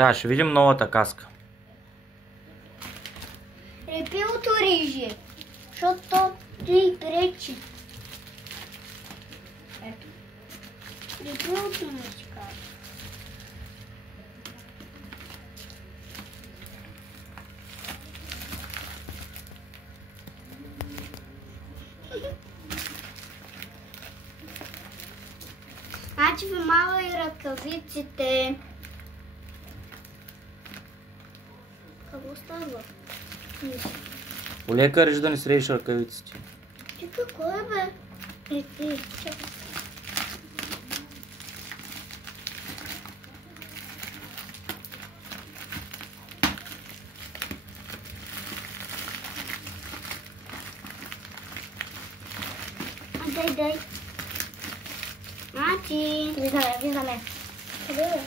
Сега ще видим новата каска. Репилото риже, защото ти пречи. Ето. Репилото не си казва. Значи ви мала и ръкавиците. Какво става? Полека режи да не срежеш ръкавиците. Ти какво е, бе? Ти, чакай. Дай. Мати. Виждаме. Къде е?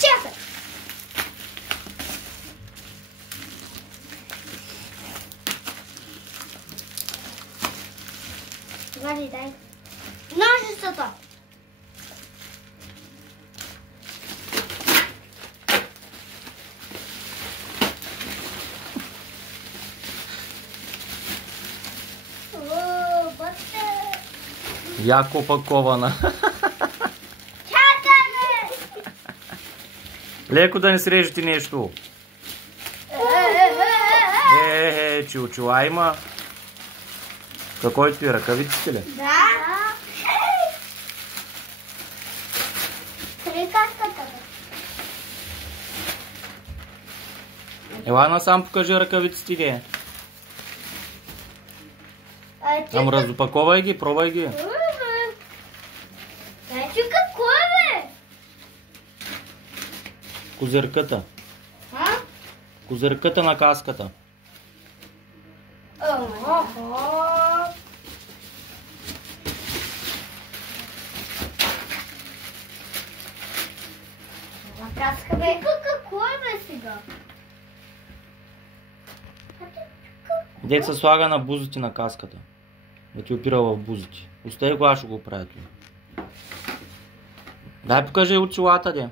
Чакай! Вали, дай. Ножицата! Яко опакована. Чакай, бе! Леко да не срежете нещо. Чучула има. Какой ти ръкавиците ли? Да. Къде каската, бе? Ела насам покажи ръкавиците ли. Ам разопаковай ги, пробвай ги. Значи какво е, бе? Козирката. А? Козирката на каската. Каска, бе. Какво е, бе, сега? Деца слага на бузите на каската. Да ти опира в бузите. Остави го, аз ще го правя това. Дай покажи очилата, де.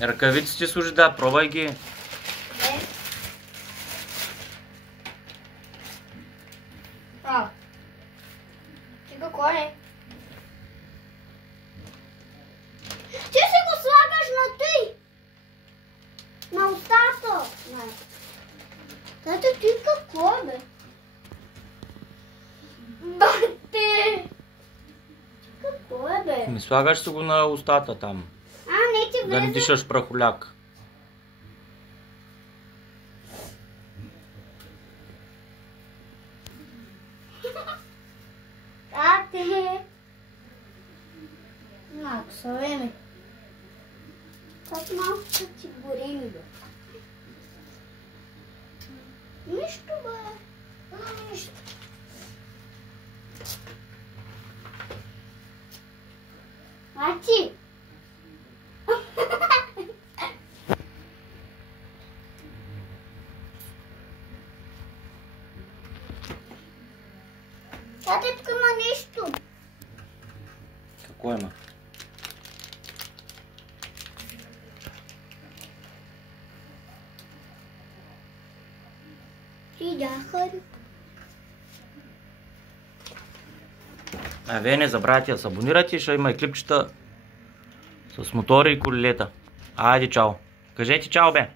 Ръкавиците служи, да, пробвай ги. Ти какво е? Ти си го слагаш на тъй! На устата! Тата, ти какво е, бе? Бате! Какво е, бе? Не слагаш си го на устата там. Не ти влезе. Да не дишаш прахоляк. Тате! Малко са време. Как малко са ти горени, бе? Нищо, бе. Нищо. Мати! Татетко има нещо. Какво има? Видяха ли? Вие не забравяйте да се абонирате, ще има и клипчета с мотори и колелета. Айде, чао. Кажете чао, бе!